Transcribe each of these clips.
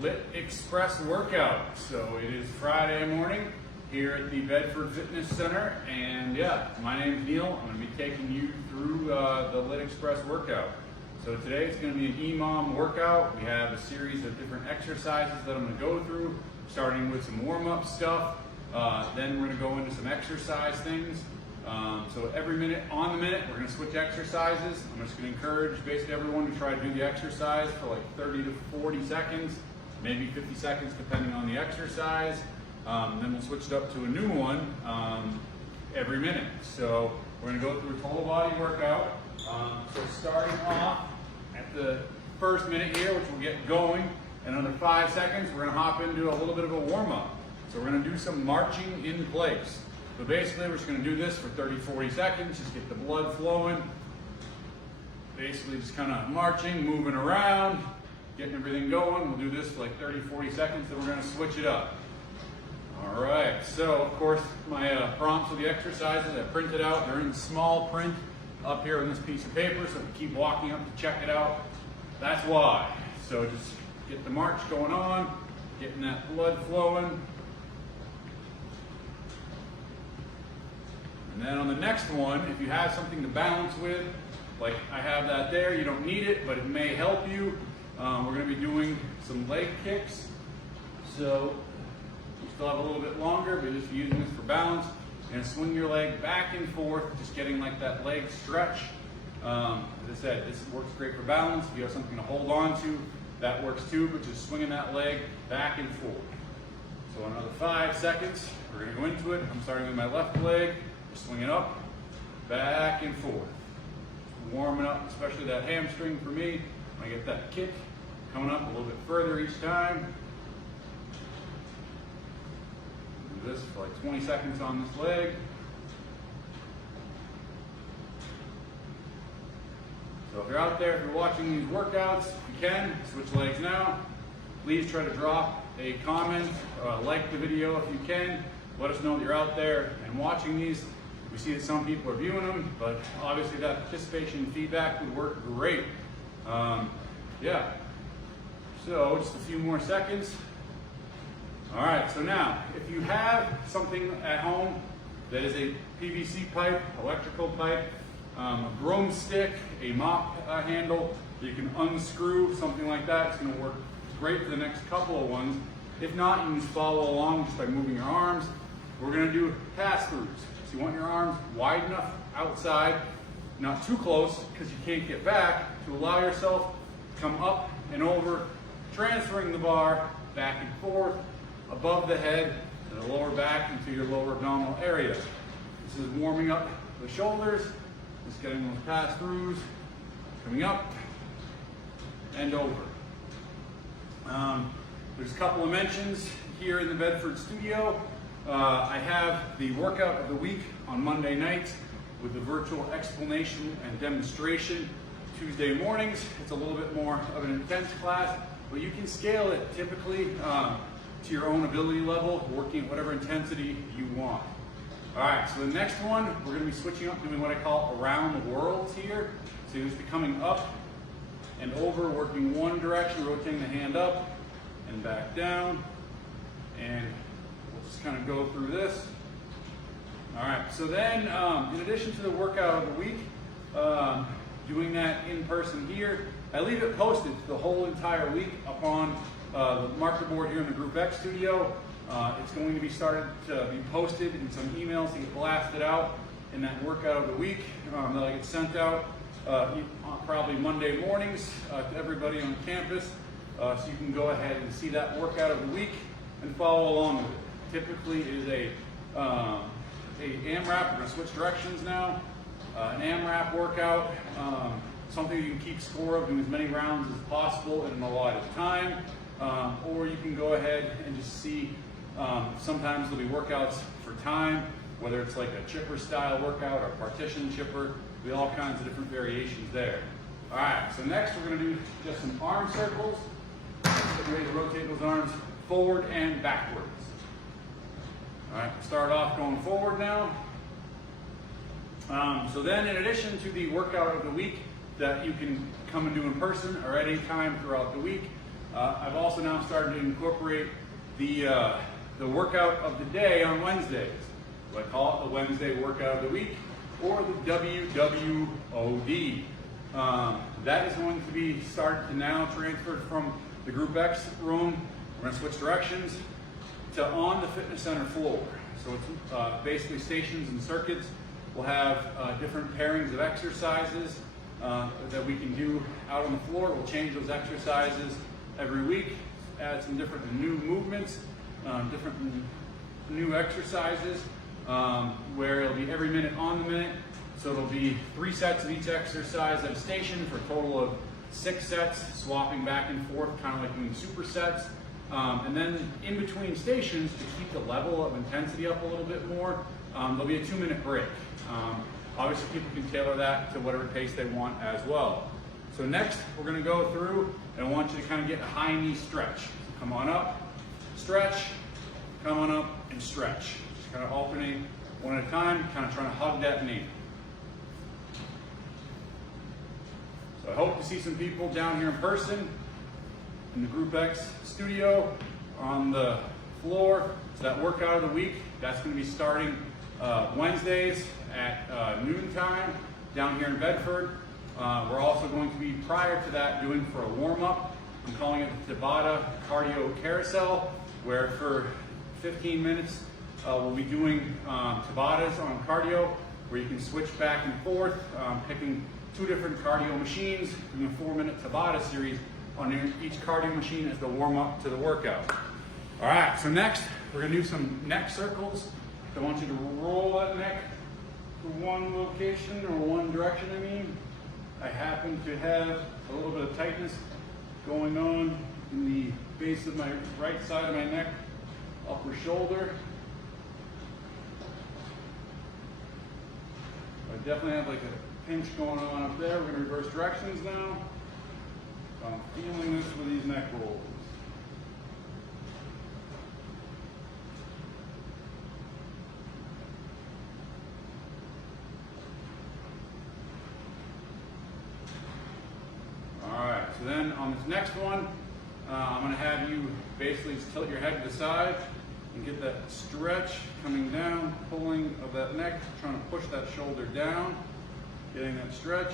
Liit Express workout. So it is Friday morning here at the Bedford Fitness Center, and yeah, my name is Neil. I'm going to be taking you through the Liit Express workout. So today it's going to be an EMOM workout. We have a series of different exercises that I'm going to go through, starting with some warm-up stuff. Then we're going to go into some exercise things. So every minute, on the minute, we're going to switch exercises. I'm just going to encourage basically everyone to try to do the exercise for like 30 to 40 seconds, maybe 50 seconds depending on the exercise. Then we'll switch it up to a new one every minute. So we're going to go through a total body workout. So starting off at the first minute here, which will get going, in under 5 seconds, we're going to hop into a little bit of a warm-up. So we're going to do some marching in place. So basically, we're just going to do this for 30, 40 seconds, just get the blood flowing. Basically, just kind of marching, moving around, getting everything going. We'll do this for like 30, 40 seconds, then we're going to switch it up. All right, so of course, my prompts for the exercises, I printed out. They're in small print up here on this piece of paper, so if you keep walking up to check it out, that's why. So just get the march going on, getting that blood flowing. And then on the next one, if you have something to balance with, like I have that there, you don't need it, but it may help you. We're going to be doing some leg kicks. So you still have a little bit longer, but just using this for balance. And swing your leg back and forth, just getting like that leg stretch. As I said, this works great for balance. If you have something to hold on to, that works too, but just swinging that leg back and forth. So another 5 seconds, we're going to go into it. I'm starting with my left leg. Swing it up, back and forth. Warming up, especially that hamstring for me. I get that kick coming up a little bit further each time. Do this for like 20 seconds on this leg. So if you're out there, if you're watching these workouts, if you can, switch legs now. Please try to drop a comment, like the video if you can. Let us know that you're out there and watching these. We see that some people are viewing them, but obviously that participation and feedback would work great. Yeah. So just a few more seconds. All right, so now, if you have something at home that is a PVC pipe, electrical pipe, a broomstick, a mop handle, you can unscrew something like that. It's going to work great for the next couple of ones. If not, you can just follow along just by moving your arms. We're going to do pass-throughs. So you want your arms wide enough outside, not too close because you can't get back, to allow yourself to come up and over, transferring the bar back and forth, above the head, and the lower back into your lower abdominal area. This is warming up the shoulders, just getting those pass-throughs, coming up and over. There's a couple of mentions here in the Bedford studio. I have the workout of the week on Monday nights with the virtual explanation and demonstration Tuesday mornings. It's a little bit more of an intense class, but you can scale it typically to your own ability level, working at whatever intensity you want. All right, so the next one, we're going to be switching up, doing what I call around the worlds here. So you'll just be coming up and over, working one direction, rotating the hand up and back down, and just kind of go through this. All right, so then in addition to the workout of the week, doing that in person here, I leave it posted the whole entire week up on the marker board here in the Group X studio. It's going to be started to be posted in some emails to get blasted out in that workout of the week that'll get sent out probably Monday mornings to everybody on campus. So you can go ahead and see that workout of the week and follow along with it. Typically it is a AMRAP. We're going to switch directions now. An AMRAP workout, something you can keep score of, do as many rounds as possible in an allotted time. Or you can go ahead and just see, sometimes there'll be workouts for time, whether it's like a chipper style workout or partition chipper. There'll be all kinds of different variations there. All right, so next we're going to do just some arm circles. Get ready to rotate those arms forward and backwards. All right, start off going forward now. So then in addition to the workout of the week that you can come and do in person or at any time throughout the week, I've also now started to incorporate the workout of the day on Wednesdays. So I call it the Wednesday workout of the week, or the WWOD. That is going to be started to now transferred from the Group X room. We're going to switch directions to on the fitness center floor. So it's basically stations and circuits. We'll have different pairings of exercises that we can do out on the floor. We'll change those exercises every week, add some different new movements, different new exercises, where it'll be every minute on the minute. So there'll be 3 sets of each exercise at a station for a total of 6 sets, swapping back and forth, kind of like doing supersets. And then in between stations, to keep the level of intensity up a little bit more, there'll be a 2-minute break. Obviously, people can tailor that to whatever pace they want as well. So next, we're going to go through, and I want you to kind of get a high knee stretch. So come on up, stretch, come on up, and stretch. Just kind of alternate one at a time, kind of trying to hug that knee. So I hope to see some people down here in person in the Group X studio on the floor. So that workout of the week, that's going to be starting Wednesdays at noon time down here in Bedford. We're also going to be, prior to that, doing for a warm-up. I'm calling it the Tabata Cardio Carousel, where for 15 minutes we'll be doing Tabatas on cardio, where you can switch back and forth, picking 2 different cardio machines, doing a 4-minute Tabata series on each cardio machine as the warm-up to the workout. All right, so next we're going to do some neck circles. So I want you to roll that neck to one location, or one direction, I mean. I happen to have a little bit of tightness going on in the base of my right side of my neck, upper shoulder. I definitely have like a pinch going on up there. We're going to reverse directions now. I'm feeling this with these neck rolls. So then on this next one, I'm going to have you basically just tilt your head to the side and get that stretch coming down, pulling of that neck, trying to push that shoulder down, getting that stretch.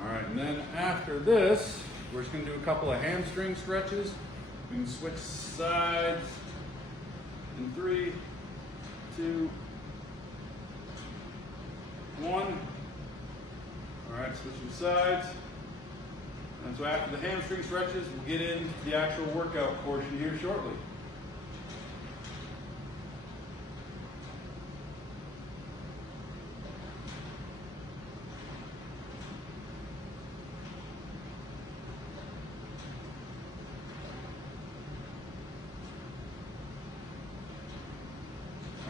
All right, and then after this, we're just going to do a couple of hamstring stretches. We can switch sides in 3, 2, 1. All right, switching sides. And so after the hamstring stretches, we'll get into the actual workout portion here shortly.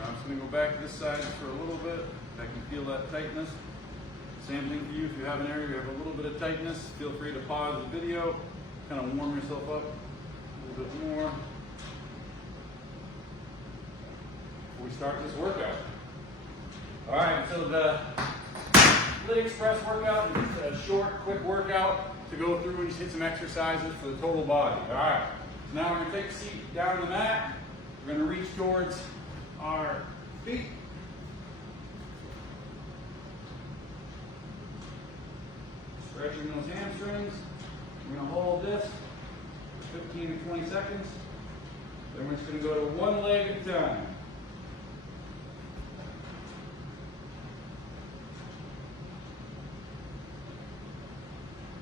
I'm just going to go back to this side for a little bit. I can feel that tightness. Same thing for you. If you have an area you have a little bit of tightness, feel free to pause the video, kind of warm yourself up a little bit more before we start this workout. All right, so the Liit Express workout is a short, quick workout to go through and just hit some exercises for the total body. All right, so now we're going to take a seat down on the mat. We're going to reach towards our feet. Stretching those hamstrings. We're going to hold this for 15 to 20 seconds. Then we're just going to go to one leg at a time.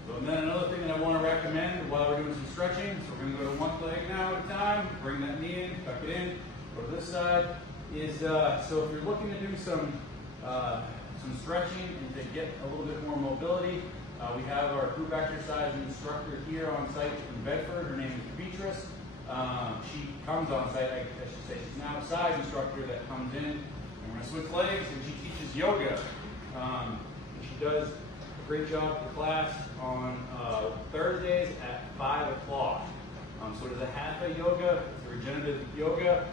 So and then another thing that I want to recommend while we're doing some stretching, so we're going to go to one leg now at a time, bring that knee in, tuck it in, go to this side, is so if you're looking to do some stretching and to get a little bit more mobility, we have our group exercise instructor here on site in Bedford. Her name is Beatrice. She comes on site, I should say. She's now a side instructor that comes in, and we're going to switch legs, and she teaches yoga. And she does a great job for class on Thursdays at 5 o'clock. So there's a hatha yoga, it's a regenerative yoga.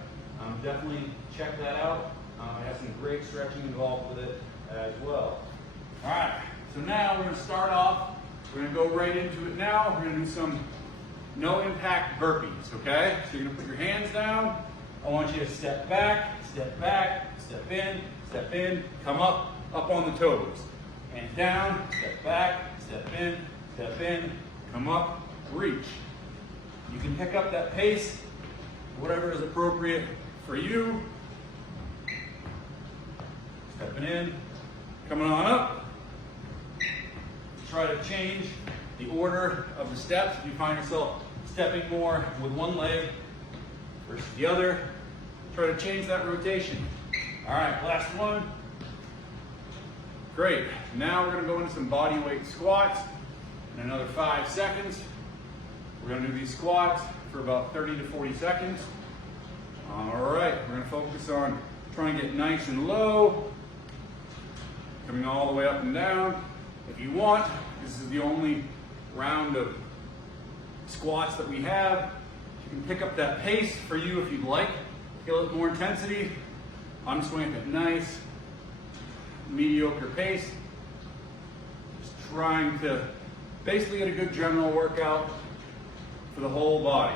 Definitely check that out. It has some great stretching involved with it as well. All right, So now we're going to start off, we're going to go right into it now. We're going to do some no impact burpees, okay? So you're going to put your hands down. I want you to step back, step in, come up on the toes. Hands down, step in, come up, reach. You can pick up that pace, whatever is appropriate for you. Stepping in, coming on up. Try to change the order of the steps. If you find yourself stepping more with one leg versus the other, try to change that rotation. All right, last one. Great. Now we're going to go into some body weight squats in another 5 seconds. We're going to do these squats for about 30 to 40 seconds. All right, we're going to focus on trying to get nice and low, coming all the way up and down. If you want, this is the only round of squats that we have. You can pick up that pace for you if you'd like. Get a little more intensity. I'm just going at a nice, mediocre pace. Just trying to basically get a good general workout for the whole body.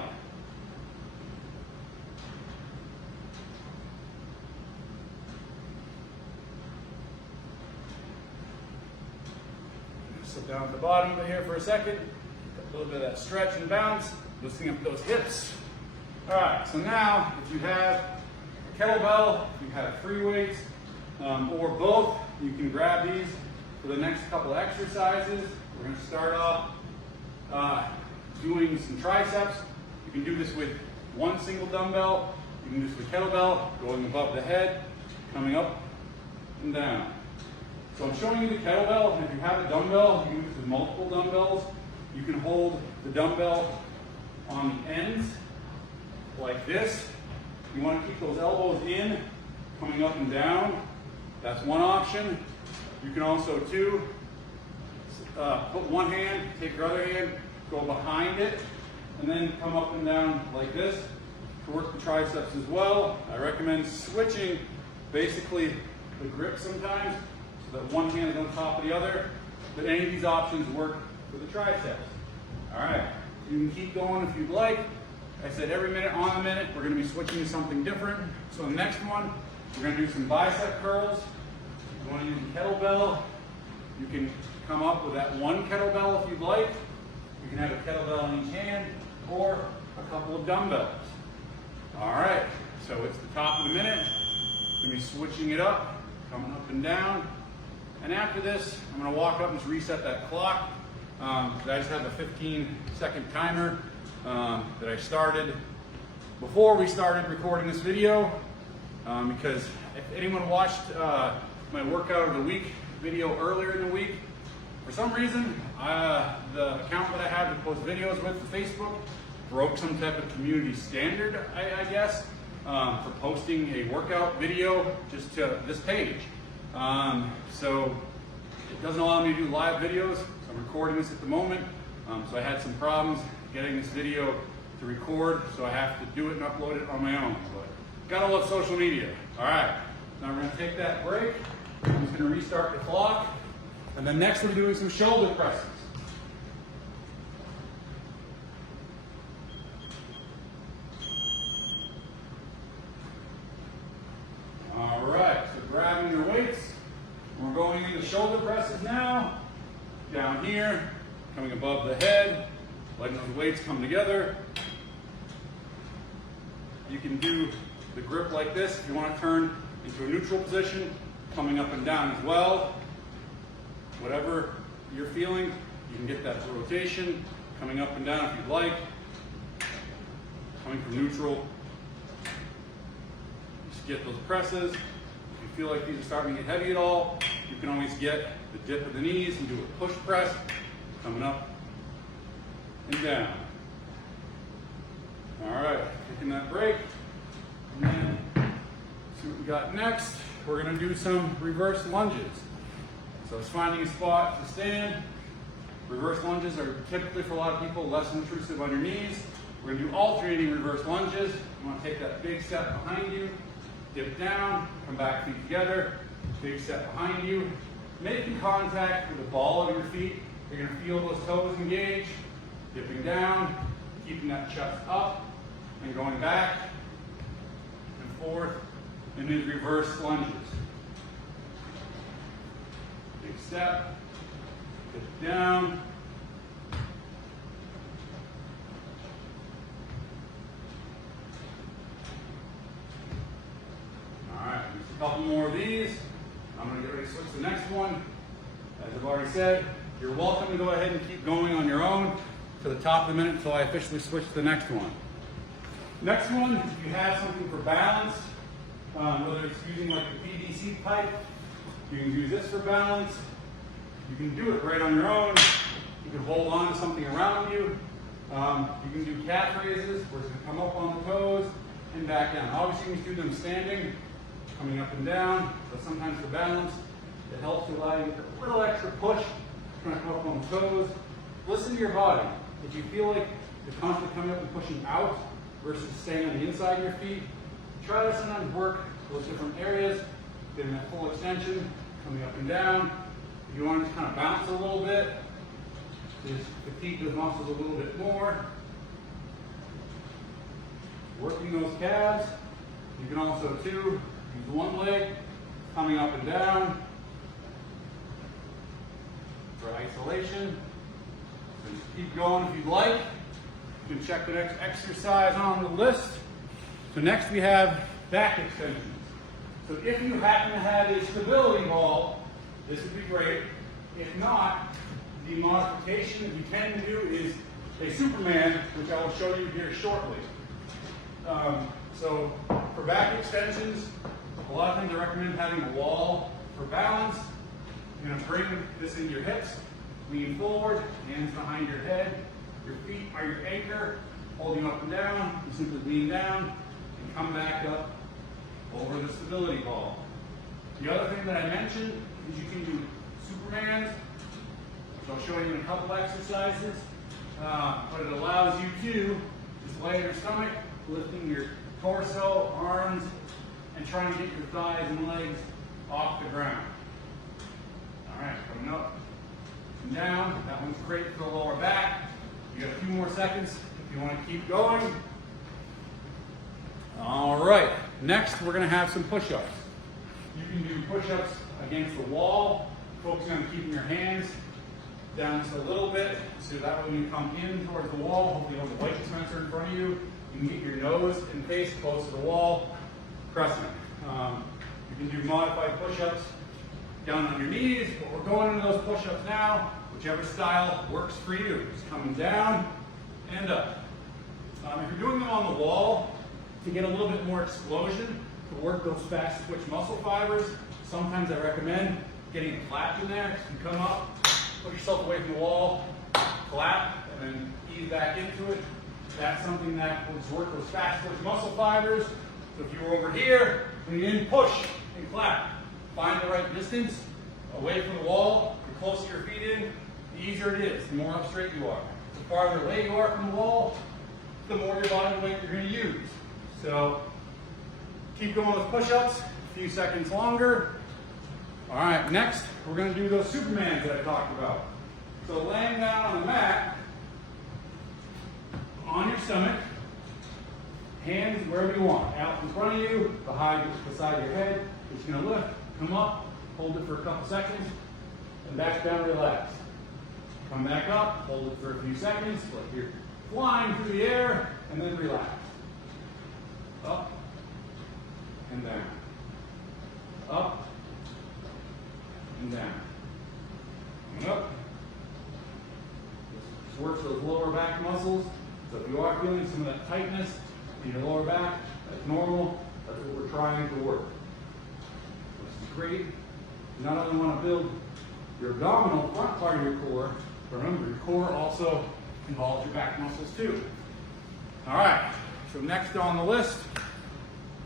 Sit down at the bottom of it here for a second. Get a little bit of that stretch and bounce, loosening up those hips. All right, so now if you have a kettlebell, if you have free weights, or both, you can grab these for the next couple exercises. We're going to start off doing some triceps. You can do this with one single dumbbell. You can do this with kettlebell, going above the head, coming up and down. So I'm showing you the kettlebell, and if you have a dumbbell, you can do this with multiple dumbbells. You can hold the dumbbell on the ends like this. You want to keep those elbows in, coming up and down. That's one option. You can also put one hand, take your other hand, go behind it, and then come up and down like this to work the triceps as well. I recommend switching basically the grip sometimes so that one hand is on top of the other, but any of these options work for the triceps. All right, you can keep going if you'd like. I said every minute on the minute, we're going to be switching to something different. So the next one, we're going to do some bicep curls. If you want to use a kettlebell, you can come up with that one kettlebell if you'd like. You can have a kettlebell in each hand or a couple of dumbbells. All right, so it's the top of the minute. We're going to be switching it up, coming up and down. And after this, I'm going to walk up and just reset that clock. I just have a 15-second timer that I started before we started recording this video, because if anyone watched my workout of the week video earlier in the week, for some reason the account that I have to post videos with for Facebook broke some type of community standard, I guess, for posting a workout video just to this page. So it doesn't allow me to do live videos. I'm recording this at the moment, so I had some problems getting this video to record, so I have to do it and upload it on my own. But gotta love social media. All right, now we're gonna take that break. I'm just gonna restart the clock, and then next we're doing some shoulder presses. All right, so grabbing your weights, we're going into shoulder presses now. Down here, coming above the head, letting those weights come together. You can do the grip like this if you want to turn into a neutral position, coming up and down as well. Whatever you're feeling, you can get that rotation, coming up and down if you'd like. Coming from neutral. Just get those presses. If you feel like these are starting to get heavy at all, you can always get the dip of the knees and do a push press, coming up and down. All right, taking that break, and then see what we got next. We're gonna do some reverse lunges. So it's finding a spot to stand. Reverse lunges are typically, for a lot of people, less intrusive on your knees. We're gonna do alternating reverse lunges. You wanna take that big step behind you, dip down, come back, feet together, big step behind you, making contact with the ball of your feet. You're going to feel those toes engage, dipping down, keeping that chest up, and going back and forth in these reverse lunges. Big step, dip down, alright, just a couple more of these. I'm going to get ready to switch to the next one. As I've already said, you're welcome to go ahead and keep going on your own to the top of the minute until I officially switch to the next one. Next one, if you have something for balance, whether it's using like a PVC pipe, you can use this for balance. You can do it right on your own. You can hold on to something around you. You can do calf raises where it's going to come up on the toes and back down. Obviously, you can do them standing, coming up and down, but sometimes for balance, it helps to allow you to get a little extra push, trying to come up on the toes. Listen to your body. If you feel like you're constantly coming up and pushing out versus staying on the inside of your feet, try to sometimes work those different areas, getting that full extension, coming up and down. If you want to kind of bounce a little bit, just fatigue those muscles a little bit more. Working those calves. You can also too use one leg, coming up and down for isolation. So just keep going if you'd like. You can check the next exercise on the list. So next we have back extensions. So if you happen to have a stability ball, this would be great. If not, the modification that you can do is a Superman, which I will show you here shortly. So for back extensions, a lot of times I recommend having a wall for balance. You're going to bring this into your hips, lean forward, hands behind your head. Your feet are your anchor, holding up and down. You simply lean down and come back up over the stability ball. The other thing that I mentioned is you can do Supermans, which I'll show you in a couple exercises, but it allows you to just lay on your stomach, lifting your torso, arms, and trying to get your thighs and legs off the ground. All right, coming up and down. That one's great for the lower back. You got a few more seconds if you want to keep going. All right, next we're going to have some push-ups. You can do push-ups against the wall, focusing on keeping your hands down just a little bit, so that when you come in towards the wall, hopefully you have the weight dispenser in front of you, you can get your nose and face close to the wall, pressing. You can do modified push-ups down on your knees, but we're going into those push-ups now, whichever style works for you. Just coming down and up. If you're doing them on the wall, to get a little bit more explosion, to work those fast twitch muscle fibers, sometimes I recommend getting a clap in there. You can come up, push yourself away from the wall, clap, and then ease back into it. That's something that will work those fast twitch muscle fibers. So if you were over here, lean in, push, and clap. Find the right distance away from the wall. The closer your feet in, the easier it is, the more up straight you are. The farther away you are from the wall, the more your body weight you're going to use. So keep going with push-ups, a few seconds longer. All right, next we're going to do those Supermans that I talked about. So laying down on the mat, on your stomach, hands wherever you want, out in front of you, beside your head. Just going to lift, come up, hold it for a couple seconds, and back down, relax. Come back up, hold it for a few seconds, like you're flying through the air, and then relax. Up and down. Up and down. And up. This works those lower back muscles. So if you are feeling some of that tightness in your lower back, that's normal. That's what we're trying to work. This is great. You not only want to build your abdominal front part of your core, but remember your core also involves your back muscles too. All right. So next on the list,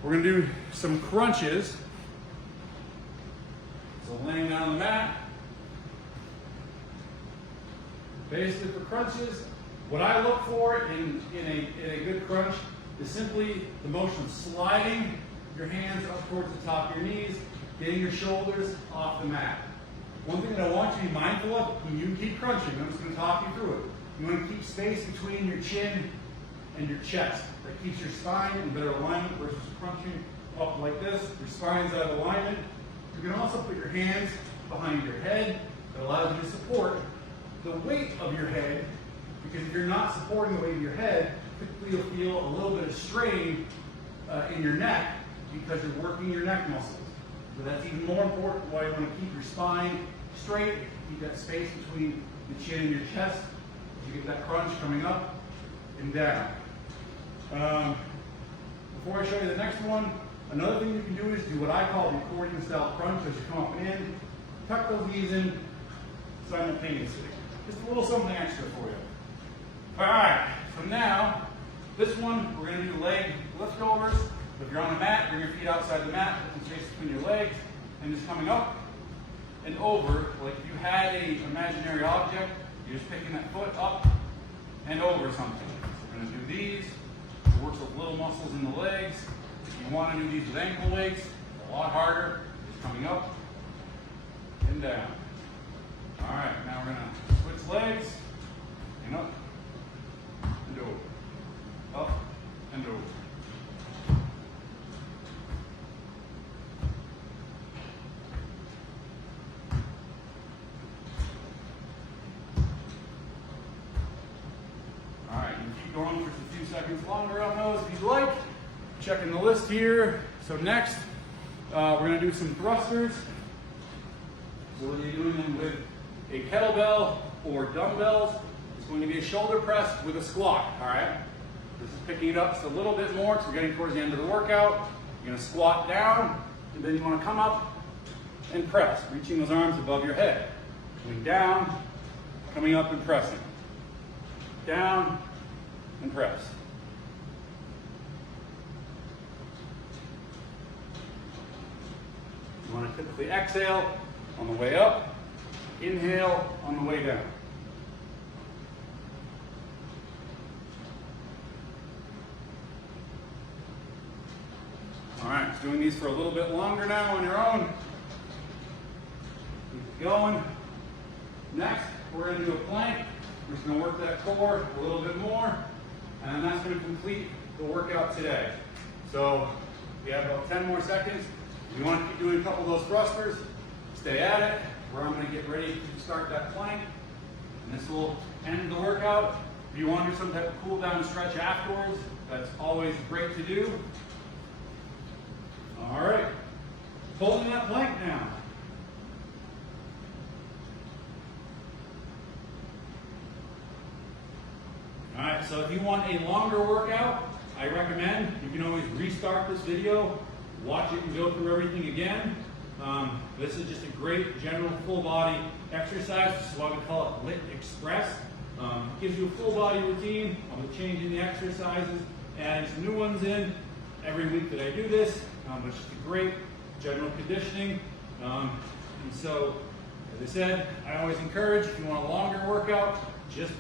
we're going to do some crunches. So laying down on the mat. Basically for crunches, what I look for in a good crunch is simply the motion of sliding your hands up towards the top of your knees, getting your shoulders off the mat. One thing that I want you to be mindful of when you keep crunching, I'm just going to talk you through it. You want to keep space between your chin and your chest. That keeps your spine in better alignment versus crunching up like this. Your spine's out of alignment. You can also put your hands behind your head. That allows you to support the weight of your head, because if you're not supporting the weight of your head, typically you'll feel a little bit of strain in your neck because you're working your neck muscles. So that's even more important why you want to keep your spine straight, keep that space between the chin and your chest. You get that crunch coming up and down. Before I show you the next one, another thing you can do is do what I call the accordion style crunch as you come up and in. Tuck those knees in simultaneously. Just a little something extra for you. All right, so now, this one, we're going to do leg liftovers. If you're on the mat, bring your feet outside the mat, put some space between your legs, and just coming up and over, like if you had an imaginary object, you're just picking that foot up and over something. So we're going to do these. It works with little muscles in the legs. If you want to do these with ankle weights, it's a lot harder. Just coming up and down. All right, now we're going to switch legs and up and over. Up and over. All right, you keep going for a few seconds longer on those if you'd like. Checking the list here. So next, we're going to do some thrusters. So we're going to be doing them with a kettlebell or dumbbells. It's going to be a shoulder press with a squat, all right? This is picking it up just a little bit more because we're getting towards the end of the workout. You're going to squat down, and then you want to come up and press, reaching those arms above your head. Coming down, coming up and pressing. Down and press. You want to typically exhale on the way up, inhale on the way down. All right, doing these for a little bit longer now on your own. Keep it going. Next, we're going to do a plank. We're just going to work that core a little bit more, and that's going to complete the workout today. So we have about 10 more seconds. If you want to keep doing a couple of those thrusters, stay at it, where I'm going to get ready to start that plank. And this will end the workout. If you want to do some type of cool down stretch afterwards, that's always great to do. All right, holding that plank now. All right, so if you want a longer workout, I recommend you can always restart this video, watch it and go through everything again. This is just a great general full body exercise. This is why we call it Liit Express. It gives you a full body routine. I'll be changing the exercises, adding some new ones in every week that I do this. But it's just a great general conditioning. And so, as I said, I always encourage, if you want a longer workout, just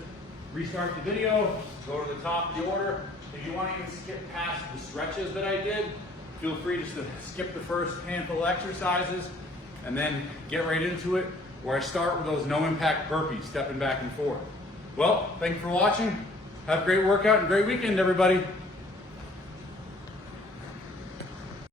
restart the video, go to the top of the order. If you want to even skip past the stretches that I did, feel free just to skip the first handful of exercises and then get right into it, where I start with those no impact burpees, stepping back and forth. Well, thank you for watching. Have a great workout and great weekend, everybody.